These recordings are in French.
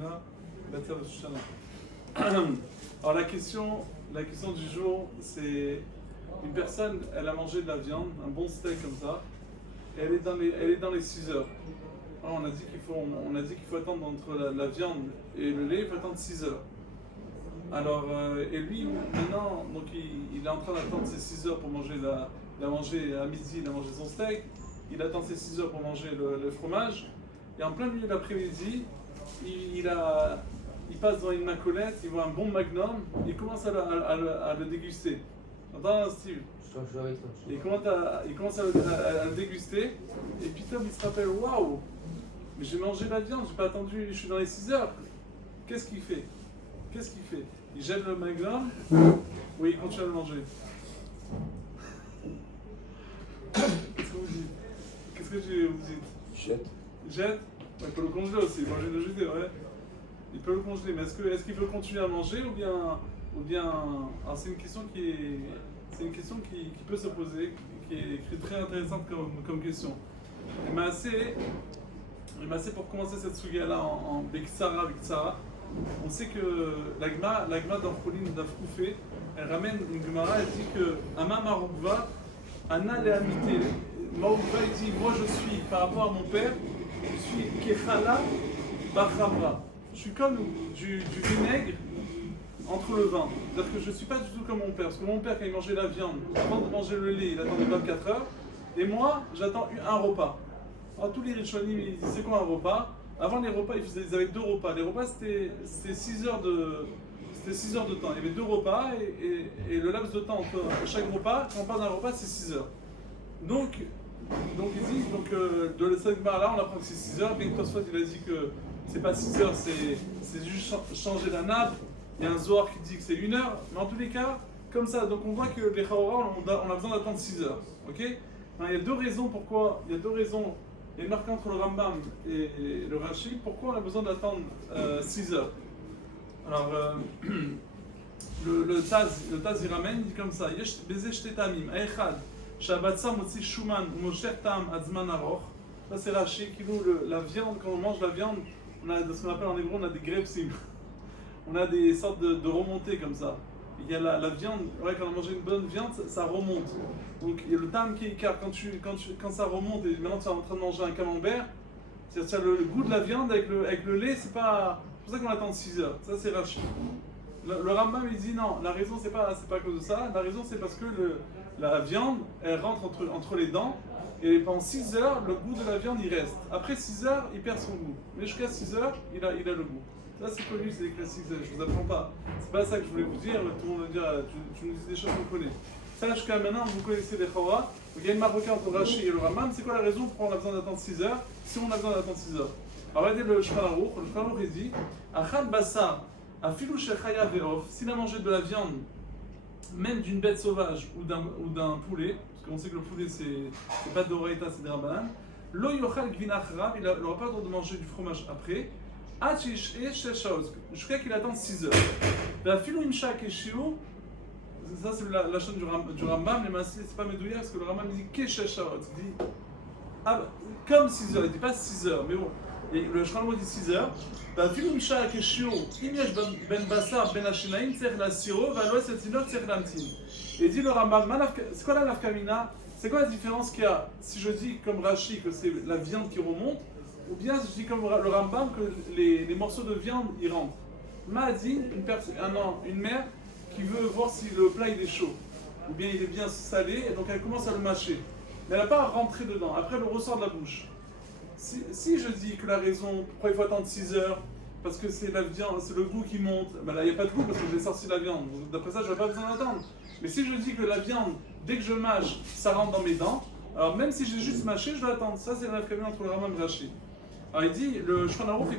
Shana, Batsa Shana. Alors la question du jour, c'est une personne, elle a mangé de la viande, un bon steak comme ça, et elle est dans les 6 heures. Alors, on a dit qu'il faut attendre entre la viande et le lait, il faut attendre 6 heures. Alors, et lui, maintenant, donc il est en train d'attendre ses 6 heures pour manger il a mangé à midi, il a mangé son steak, il attend ses 6 heures pour manger le fromage, et en plein milieu de l'après-midi, il passe dans une macolette, il voit un bon magnum, il commence à le déguster. Entends, Steve? Il commence à le déguster, et puis Tom il se rappelle, waouh, mais j'ai mangé la viande, j'ai pas attendu, je suis dans les 6 heures. Qu'est-ce qu'il fait? Il jette le magnum ou il continue à le manger? Qu'est-ce que vous dites? Jette. Jette? Ouais, il peut le congeler aussi, manger le jeter, ouais. Il peut le congeler, mais est-ce qu'il peut continuer à manger ou bien alors c'est une question qui peut se poser, qui est très intéressante comme question. Et m'a assez pour commencer cette sugia-là en Beksara. On sait que la Gemara d'Orpholine d'Afkoufé, elle ramène une Gemara, elle dit que Ama Maroukva, Anna Lehamite. Maroukva, il dit, moi je suis, par rapport à mon père, je suis Kechala Bachamra. Je suis comme du vinaigre entre le vin. C'est-à-dire que je ne suis pas du tout comme mon père. Parce que mon père, quand il mangeait la viande, avant de manger le lait, il attendait 24 heures. Et moi, j'attends un repas. Alors, tous les Rishonim, ils disent c'est quoi un repas? Avant les repas, ils avaient 2 repas. Les repas, c'était 6 heures de temps. Il y avait 2 repas et le laps de temps entre chaque repas, quand on parle d'un repas, c'est 6 heures. Donc ils disent, de cette barre-là, on apprend que c'est 6 heures. Bien que Tosfot, il a dit que c'est pas 6 heures, c'est juste changer la nappe. Il y a un Zohar qui dit que c'est 1 heure. Mais en tous les cas, comme ça, donc on voit que les Chaora, on a besoin d'attendre 6 heures. Ok? Alors, il y a 2 raisons pourquoi. Il y a une marque entre le Rambam et le Rashi. Pourquoi on a besoin d'attendre 6 heures? Alors, le Taz il ramène, il dit comme ça. Yesh beze shtetamim, aechad, shabatsa motzi shuman, mosher tam adzman aroch. Ça c'est Rashi qui nous, la viande, quand on mange la viande, on a ce qu'on appelle en hébreu, on a des grepsim. On a des sortes de remontées comme ça. Il y a la viande, ouais, quand on mange une bonne viande, ça remonte. Donc il y a le tam qui est car quand ça remonte et maintenant tu es en train de manger un camembert, c'est-à-dire le goût de la viande avec le lait, c'est pour ça qu'on attend 6 heures. Ça c'est Rashi. Le Rambam il dit non, la raison c'est pas à cause de ça, la raison c'est parce que la viande elle rentre entre les dents et pendant 6 heures le goût de la viande il reste. Après 6 heures il perd son goût, mais jusqu'à 6 heures il a le goût. Ça c'est connu, c'est des classiques, je vous apprends pas. C'est pas ça que je voulais vous dire, tout le monde me dit tu nous dis des choses qu'on connaît. Ça jusqu'à maintenant vous connaissez les Chora. Il y a une marocain entre Rashi et le Rambam, c'est quoi la raison pourquoi on a besoin d'attendre 6 heures si on a besoin d'attendre 6 heures? Alors regardez le Shulchan Aruch il dit Achad Bassar, Afilu Shechaya Ve'of, s'il a mangé de la viande, même d'une bête sauvage ou d'un poulet, parce qu'on sait que le poulet c'est pas d'oreita, c'est des rabanan, Lo Yochal Gvina Charav, il n'aura pas le droit de manger du fromage après. Jusqu'à qu'il attende 6 heures. Ça c'est la chaîne du Rambam, mais c'est pas Medouya parce que le Rambam dit que 6 heures. Il dit comme 6 heures, il dit pas 6 heures, mais bon. Et le Shulchan dit 6 heures. Et dit le Rambam, c'est quoi la nafkamina? C'est quoi la différence qu'il y a si je dis comme Rashi que c'est la viande qui remonte? Ou bien je dis comme le Rambam que les morceaux de viande ils rentrent. M'a dit une mère qui veut voir si le plat il est chaud ou bien il est bien salé et donc elle commence à le mâcher. Mais elle n'a pas à rentrer dedans, après elle le ressort de la bouche. Si je dis que la raison pourquoi il faut attendre 6 heures, parce que c'est la viande, c'est le goût qui monte, ben là il n'y a pas de goût parce que j'ai sorti la viande. Donc, d'après ça je n'ai pas besoin d'attendre. Mais si je dis que la viande, dès que je mâche, ça rentre dans mes dents, alors même si j'ai juste mâché, je dois attendre. Ça c'est la nafkamina entre le Rambam et Rashi. Alors il dit, le Shulchan Aruch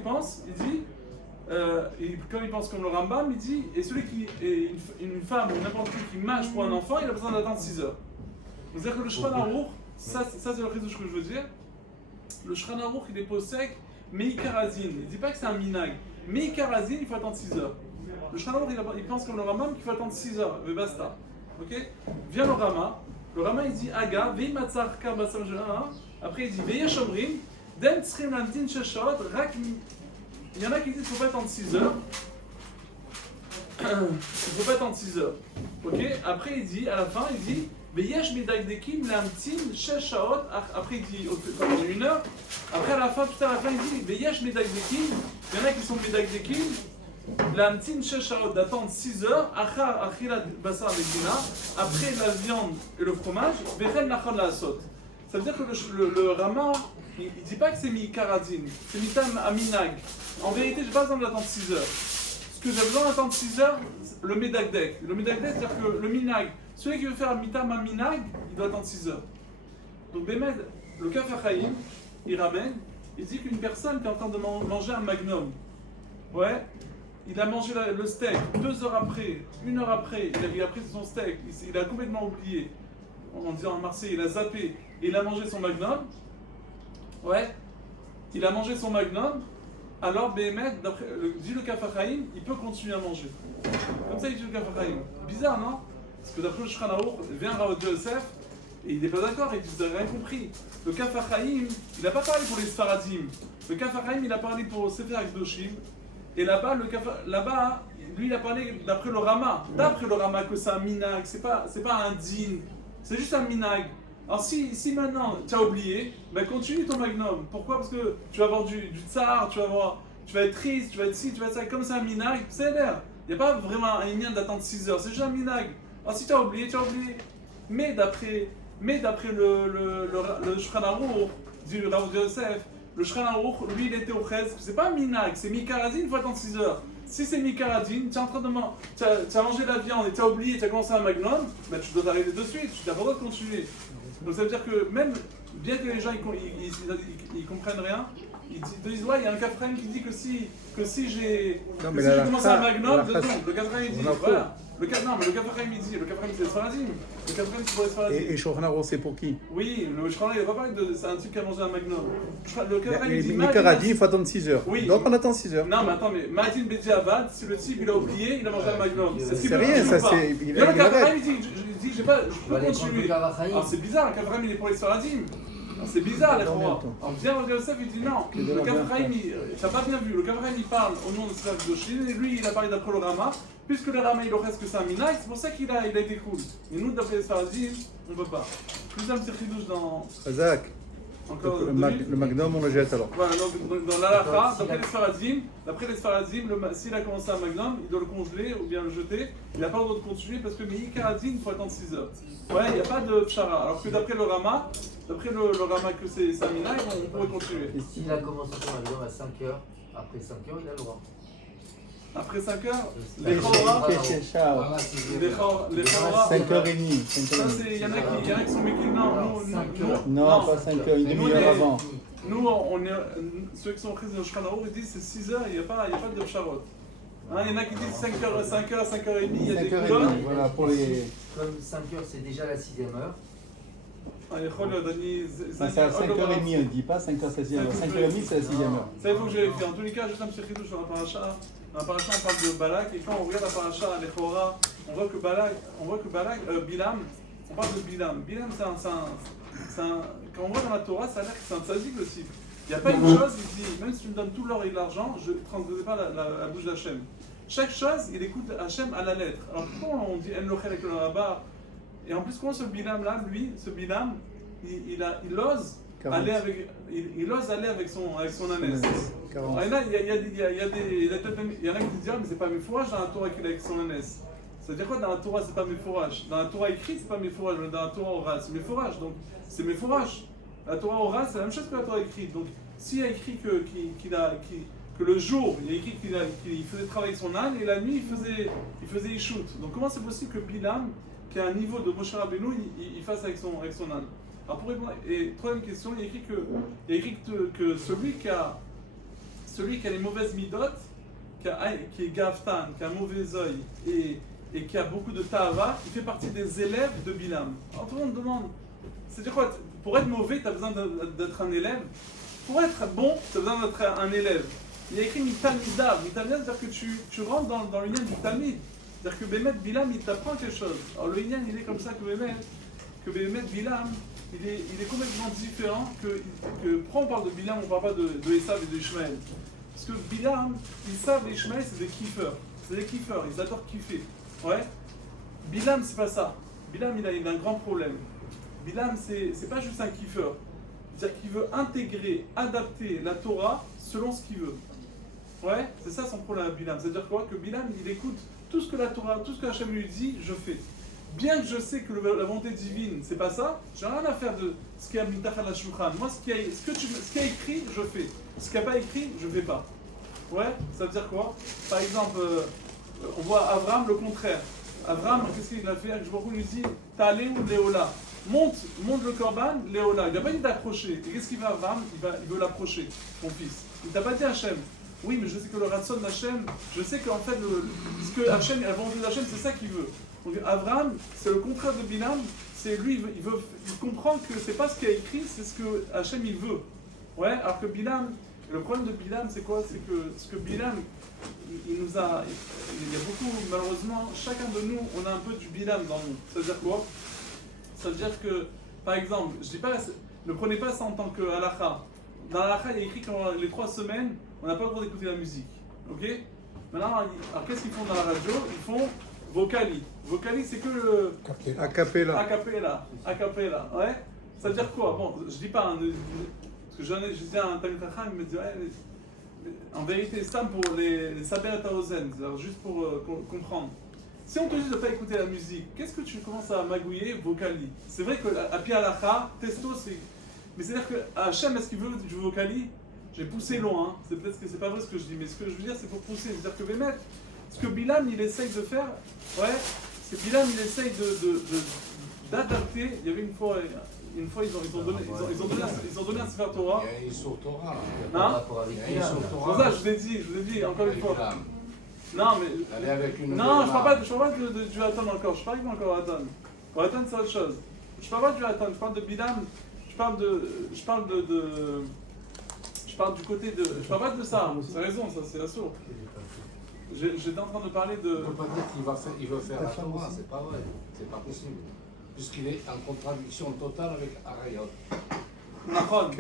comme il pense comme le Rambam, il dit, et celui qui est une femme ou n'importe qui mâche pour un enfant, il a besoin d'attendre 6 heures. C'est-à-dire que le Shulchan Aruch, ça c'est le résultat que je veux dire, le Shulchan Aruch il est possèque, Meikarazin, il ne dit pas que c'est un minag, Meikarazin il faut attendre 6 heures. Le Shulchan Aruch il pense comme le Rambam qu'il faut attendre 6 heures, mais basta. Ok? Vient le Rama il dit, Aga, Vei Matzar Kar Basar Jana, après il dit, Vei Shomrim, Den Tsrim Lamtin Sheshot, Rak il y en a qui disent qu'il ne faut pas attendre 6 heures. Il ne faut pas attendre 6 heures. Ok. Après, il dit, à la fin, il dit Veyesh medagdekim lamtin shesh shaot. Après, il dit pendant 1 heure. Après, à la fin, tout à la fin, il dit Veyesh medagdekim. Il y en a qui sont medagdekim lamtin shesh shaot, d'attendre 6 heures. Achar achilat basar medina. Après la viande et le fromage. Vechen lachon laasot. Ça veut dire que le Rama, il ne dit pas que c'est mi-karadine, c'est mi-tam aminag. En vérité, je n'ai pas besoin d'attendre 6 heures. Ce que j'ai besoin d'attendre 6 heures, le medagdek. Le medagdek, c'est-à-dire que le minag, celui qui veut faire mi-tam aminag, il doit attendre 6 heures. Donc, Bémed, le Kaf HaChaim, il ramène, il dit qu'une personne qui est en train de manger un magnum, ouais, il a mangé le steak 2 heures après, 1 heure après, il a pris son steak, il a complètement oublié. En disant en Marseille, il a zappé et il a mangé son magnum. Ouais, il a mangé son magnum. Alors, Béhémet, dit le Kaf HaChaim, il peut continuer à manger. Comme ça, il dit le Kaf HaChaim. Bizarre, non? Parce que d'après le Shulchan Aruch, vient Rav Yosef et il n'est pas d'accord, il dit vous n'avez rien compris. Le Kaf HaChaim, il n'a pas parlé pour les Sfaradim. Le Kaf HaChaim, il a parlé pour Sefer HaKdoshim. Et là-bas, lui, il a parlé d'après le Rama. D'après le Rama, que c'est un minag, c'est pas un din. C'est juste un minag. Alors si maintenant tu as oublié, ben continue ton magnum. Pourquoi? Parce que tu vas avoir du tsar, tu vas être triste, tu vas être ci, tu vas être ça. Comme c'est un minag, c'est l'air. Il n'y a pas vraiment un lien d'attendre 6 heures, c'est juste un minag. Alors si tu as oublié, tu as oublié. Mais d'après le Shulchan Aruch, dit le Rav Yosef, le Shulchan Aruch, lui il était au Chez, c'est pas un minag, c'est mikaradine, il faut attendre 6 heures. Si c'est mikaradine, tu es en train de tu as mangé la viande et tu as oublié, tu as commencé un magnum, ben tu dois t'arrêter de suite, tu n'as pas le droit de continuer. Donc ça veut dire que même, bien que les gens ils comprennent rien, ils disent ouais, il y a un Kaf HaChaim qui dit que si j'ai commencé un magnum, le Kaf HaChaim il dit voilà. Non, mais le Kaf HaChaim il dit, le Kaf HaChaim c'est le Sfaradim. Le Kaf HaChaim c'est pour les Sfaradim. Et Shulchan Aruch c'est pour qui? Oui, le Shulchan Aruch il va pas parler de c'est un type qui a mangé un magnum. Le Kaf HaChaim il dit Mikaradine, il faut attendre 6 heures. Oui. Donc on attend 6 heures. Non, mais attends, mais Matin Bediavad, si le type il a oublié, il a mangé un magnum. C'est rien, ça c'est. Le Kaf HaChaim il dit je peux continuer. Alors c'est bizarre, le Kaf HaChaim il est pour les Sfaradim. C'est bizarre les rois. Alors vient Rav Yosef il dit non, le Kaf HaChaim, tu n'as pas bien vu, le Kaf HaChaim il parle au nom de Sefer HaKdoshim et lui il a parlé d'après le Rama, puisque le Rama il aurait que c'est un minag, c'est pour ça qu'il a été cool. Et nous d'après les Sfaradim, on ne peut pas. Plus un petit chidouche dans... Razak. Le magnum on le jette alors. Voilà, donc dans l'alacha, d'après les Sfaradim, s'il a commencé un magnum, il doit le congeler ou bien le jeter, il n'a pas le droit de continuer parce que Mikaradine, il faut attendre 6 heures. Ouais, il n'y a pas de pshara. Alors que d'après le Rama que c'est un minag, on pourrait continuer. Et s'il a commencé son magnum à 5 heures, après 5 heures, il a le droit. Après 5 heures, les chora, 5h30. Il y en a qui sont méquilles. Non, pas 5 heures, une demi-heure avant. Nous, ceux qui sont pris de Shulchan Aruch, ils disent c'est 6 heures, il n'y a pas de psharot. Il y en a qui disent 5h30, il y a des couloirs. Voilà, pour les... Comme 5 heures, c'est déjà la 6e heure. C'est à 5h30, on ne dit pas 5h, c'est 6e heure. 5h30, c'est la 6e heure. Ça, il faut que je vérifie. En tous les cas, juste un petit chidouche sur la paracha. Dans la paracha, on parle de Balak, et quand on regarde la paracha à l'Echora, on voit que Bilam, on parle de Bilam. Bilam, quand on voit dans la Torah, ça a l'air que c'est un tzadik aussi. Il n'y a pas une chose, il dit, même si tu me donnes tout l'or et de l'argent, je ne transgresse pas la bouche d'Hachem. Chaque chose, il écoute Hachem à la lettre. Alors pourquoi on dit En lochel avec le rabbin? Et en plus, comment ce Bilam-là, lui, il ose aller avec son ânesse. Il y en a qui disent mais c'est pas mes fourrages dans la Torah qu'il a avec son ânesse. Ça veut dire quoi dans la Torah c'est pas mes fourrages? Dans la Torah écrite c'est pas mes fourrages, mais dans la Torah orale c'est mes fourrages. Donc c'est mes fourrages. La Torah orale c'est la même chose que la Torah écrite. Donc s'il y a écrit que le jour il y a écrit qu'il faisait travailler son âne et la nuit il faisait Ishut. Donc comment c'est possible que Bilam qui a un niveau de Moshe Rabbeinu il fasse avec son âne? Alors pour répondre, et troisième question, il y a écrit que celui qui a les mauvaises midotes, qui est gaftan, qui a un mauvais œil et qui a beaucoup de ta'ava, il fait partie des élèves de Bilam. Alors tout le monde demande, c'est-à-dire quoi? Pour être mauvais, tu as besoin d'être un élève. Pour être bon, tu as besoin d'être un élève. Il y a écrit Mitamidav. Mitamidav, c'est-à-dire que tu rentres dans le lien du Talmid. C'est-à-dire que Bémet Bilam, il t'apprend quelque chose. Alors le lien, il est comme ça que Bémet Bilam, il est complètement différent que on parle de Bilam, on ne parle pas de Esav et de Ishmaël. Parce que Bilam, ils savent, les Ishmaël, c'est des kiffeurs. C'est des kiffeurs, ils adorent kiffer. Ouais. Bilam, c'est pas ça. Bilam, il a un grand problème. Bilam, c'est pas juste un kiffeur. C'est-à-dire qu'il veut intégrer, adapter la Torah selon ce qu'il veut. Ouais, c'est ça son problème à Bilam. C'est-à-dire quoi? Que Bilam, il écoute tout ce que la Torah, tout ce que Hachem lui dit, je fais. Bien que je sais que la volonté divine, c'est pas ça, j'ai rien à faire de ce qu'il y a mitachal hashulchan. Moi, ce qu'il y a écrit, je fais. Ce qu'il n'y a pas écrit, je fais pas. Ouais, ça veut dire quoi? Par exemple, on voit Abraham le contraire. Abraham, qu'est-ce qu'il a fait? Je lui dis, t'as Léou, Léola. Monte le korban, Léola. Il n'a pas dit d'approcher. Et qu'est-ce qu'il fait Abraham? Il veut l'approcher, mon fils. Il t'a pas dit Hachem. Oui, mais je sais que le ratson d'Hachem, je sais qu'en fait, ce que Hachem, la volonté d'Hachem, c'est ça qu'il veut. Donc Abraham, c'est le contraire de Bilam. C'est lui, il comprend que c'est pas ce qu'il a écrit, c'est ce que Hachem il veut. Ouais, alors que Bilam, le problème de Bilam, c'est quoi? C'est que ce que Bilam, il y a beaucoup, malheureusement, chacun de nous, on a un peu du Bilam dans nous. Ça veut dire quoi? Ça veut dire que, par exemple, je dis pas, ne prenez pas ça en tant que halakha. Dans l'halakha, il y a écrit que les 3 semaines, on n'a pas le droit d'écouter la musique. Ok? Maintenant, alors qu'est-ce qu'ils font dans la radio? Ils font vocali. Vocali, c'est que le. A cappella. A cappella. A cappella. Ouais? Ça veut dire quoi? Bon, je dis pas. Hein, parce que je disais à un Talmid Chacham, il me dit ouais, en vérité, c'est pour les saber à taozen, juste pour comprendre. Si on te dit de ne pas écouter la musique, qu'est-ce que tu commences à magouiller? Vocali. C'est vrai qu'à Pi Halacha, testo, c'est. Mais c'est-à-dire que Hachem, est-ce qu'il veut du vocali? J'ai poussé loin, hein. C'est peut-être que c'est pas vrai ce que je dis, mais ce que je veux dire, c'est pour pousser. C'est-à-dire que Bémet, ce que Bilam, il essaye de faire, ouais, c'est Bilam, il essaye d'adapter. Il y avait une fois, ils ont donné un Sefer Torah. Il y a une sourate Torah. Hein? Il Il y a une sourate C'est pour Torah. ça, je vous ai dit, encore une fois. Non, mais. Elle est avec une. Non, je parle pas du Hatan encore, je parle pas encore Hatan. Pour Hatan, c'est autre chose. Je parle pas du Hatan, je parle de Bilam, je parle du côté de. Je parle pas de ça, c'est raison, ça c'est assourd. J'étais en train de parler de. On ne peut pas dire qu'il veut faire la Torah, c'est pas vrai, c'est pas possible. Puisqu'il est en contradiction totale avec Arayot. Nahon. Donc,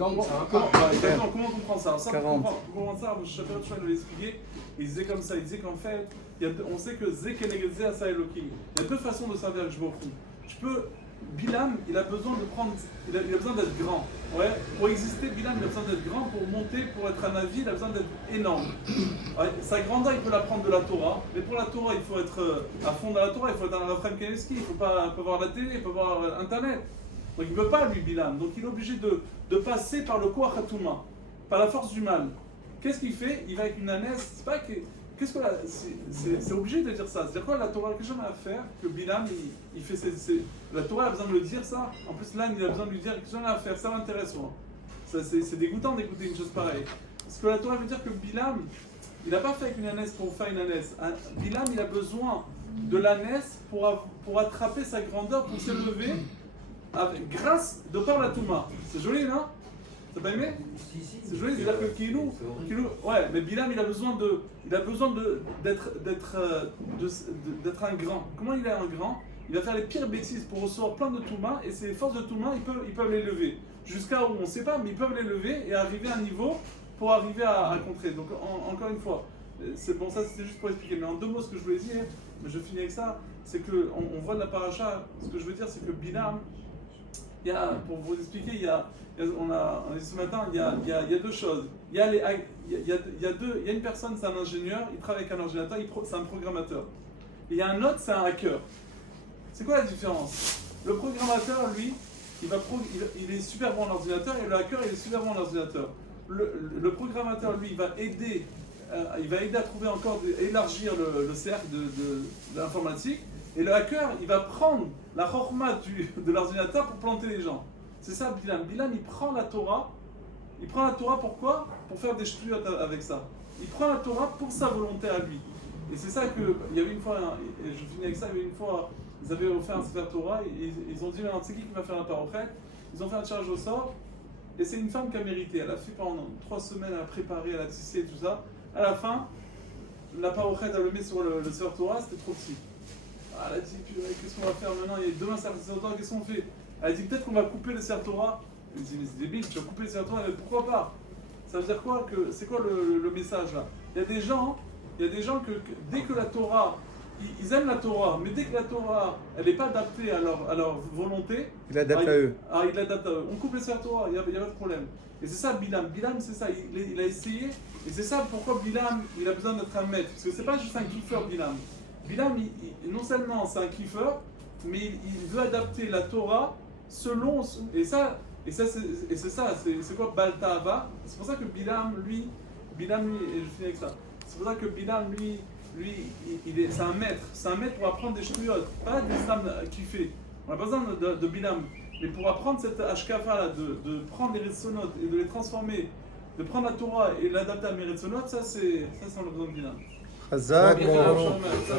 Comment on comprend ça? Ça, pour comprendre ça, je savais autre chose de l'expliquer. Il disait comme ça, il disait qu'en fait, on sait que Zé Keneged Zé Asa Elohim. Il y a 2 façons de servir le Jborou. Bilam, il a besoin de prendre, il a besoin d'être grand. Ouais. Pour exister, Bilam, il a besoin d'être grand. Pour monter, pour être un avis, il a besoin d'être énorme. Ouais. Sa grandeur, il peut la prendre de la Torah. Mais pour la Torah, il faut être à fond dans la Torah. Il faut être un Raphaël Kanevski. Il peut voir la télé, il peut voir Internet. Donc il ne veut pas, lui, Bilam. Donc il est obligé de passer par le Koach Hatouma, par la force du mal. Qu'est-ce qu'il fait? Il va avec une ânesse. C'est pas que. Qu'est-ce que c'est obligé de dire ça. C'est-à-dire quoi, la Torah, qu'est-ce qu'on a à faire que Bilam, il fait la Torah a besoin de le dire ça. En plus, là, il a besoin de lui dire qu'est-ce qu'on a à faire. Ça m'intéresse, moi. C'est dégoûtant d'écouter une chose pareille. Parce que la Torah veut dire que Bilam, il n'a pas fait avec une ânesse pour faire une ânesse. Bilam, il a besoin de l'ânesse pour attraper sa grandeur, pour s'élever grâce de par la Touma. C'est joli, non? T'as pas aimé? C'est joli, c'est-à-dire que Kilou, ouais, mais Bilam, il a besoin d'être un grand. Comment il est un grand? Il va faire les pires bêtises pour recevoir plein de Touma, et ces forces de Touma, ils peuvent les lever. Jusqu'à où on ne sait pas, mais ils peuvent les lever et arriver à un niveau pour arriver à contrer. Donc, encore une fois, c'est bon, ça c'était juste pour expliquer. Mais en 2 mots, ce que je voulais dire, mais je finis avec ça, c'est qu'on voit de la paracha, ce que je veux dire, c'est que Bilam, pour vous expliquer, on a dit ce matin, il y a 2 choses. Il y a une personne, c'est un ingénieur, il travaille avec un ordinateur, c'est un programmateur. Et il y a un autre, c'est un hacker. C'est quoi la différence? Le programmateur, lui, il est super bon en ordinateur, et le hacker, il est super bon en ordinateur. Le programmateur, lui, il va aider à trouver encore, élargir le cercle de l'informatique. Et le hacker, il va prendre la chorma de l'ordinateur pour planter les gens. C'est ça Bilam. Bilam, il prend la Torah. Il prend la Torah pourquoi? Pour faire des ch'touillottes avec ça. Il prend la Torah pour sa volonté à lui. Et c'est ça que, il y avait une fois, et je finis avec ça, il y avait une fois, ils avaient offert un Sefer Torah, et ils ont dit, mais c'est qui va faire la parochet? Ils ont fait un tirage au sort, et c'est une femme qui a mérité. Elle a fait pendant 3 semaines, elle a préparé, elle a tissé et tout ça. À la fin, la parochet, elle le met sur le Sefer Torah, c'était trop petit. Elle a dit, qu'est-ce qu'on va faire maintenant? Demain, c'est le Sefer Torah, qu'est-ce qu'on fait? Elle a dit, peut-être qu'on va couper le Sefer Torah. Elle dit, mais c'est débile, tu vas couper le Sefer Torah, mais pourquoi pas? Ça veut dire quoi que c'est quoi le message là? Il y a des gens que dès que la Torah, ils aiment la Torah, mais dès que la Torah, elle n'est pas adaptée à leur volonté, Il adapte à eux. ils l'adaptent à eux. On coupe les Torah, il n'y a pas de problème. Et c'est ça Bilam. Bilam, c'est ça, il a essayé, et c'est ça pourquoi Bilam, il a besoin d'être un maître. Parce que c'est pas juste un kiffeur, Bilam. Bilam, non seulement c'est un kiffeur, mais il veut adapter la Torah selon. Et c'est ça, c'est quoi Baltava? C'est pour ça que Bilam, lui, et je finis avec ça. C'est pour ça que Bilam, lui, c'est un maître pour apprendre des shtouyot, pas des Islam kiffés. On n'a pas besoin de Bilam, mais pour apprendre cette ashkafa là, de prendre les ritsonot et de les transformer, de prendre la Torah et l'adapter à mes ritsonot, ça, on a besoin de Bilam. Chazak. Bien,